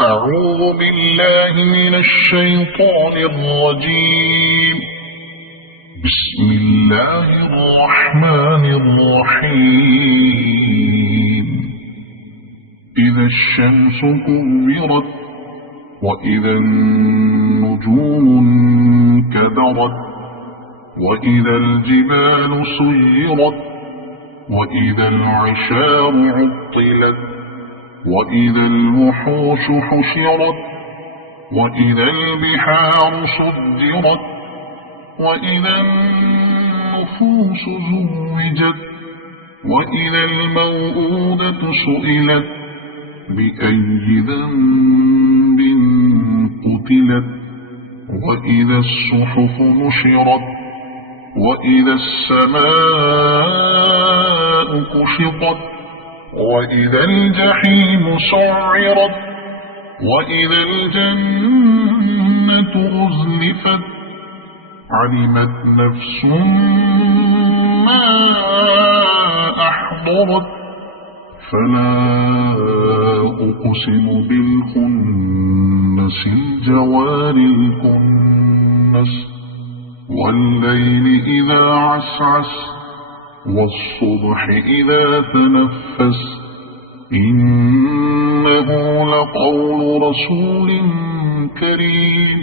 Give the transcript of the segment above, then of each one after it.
أعوذ بالله من الشيطان الرجيم. بسم الله الرحمن الرحيم. إذا الشمس كورت وإذا النجوم انكدرت وإذا الجبال سيرت وإذا العشار عطلت وإذا الوحوش حشرت وإذا البحار سجرت وإذا النفوس زوجت وإذا الموءودة سئلت بأي ذنب قتلت وإذا الصحف نشرت وإذا السماء كشطت وإذا الجحيم سعرت وإذا الجنة أزلفت علمت نفس ما أحضرت فلا أقسم بالخنس الجوار الكنس والليل إذا عسعس والصبح إذا تنفس إنه لقول رسول كريم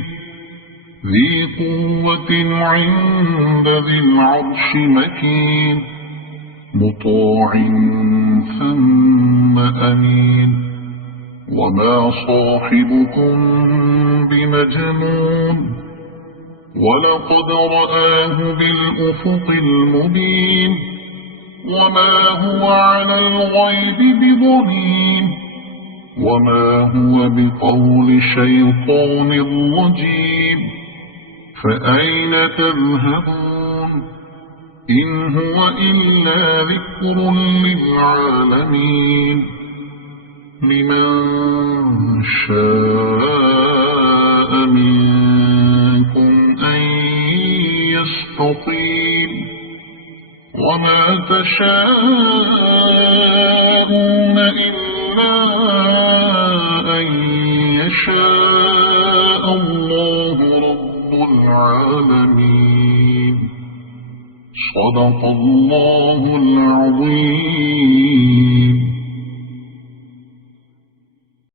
ذي قوة عند ذي العرش مكين مطاع ثم أمين وما صاحبكم بمجنون ولقد رآه بالأفق المبين وما هو على الغيب بضنين وما هو بقول شيطان رجيم فأين تذهبون إن هو إلا ذكر للعالمين لمن شاء منكم أن يستقيم وما تشاءون إلا أن يشاء الله رب العالمين صدق الله العظيم.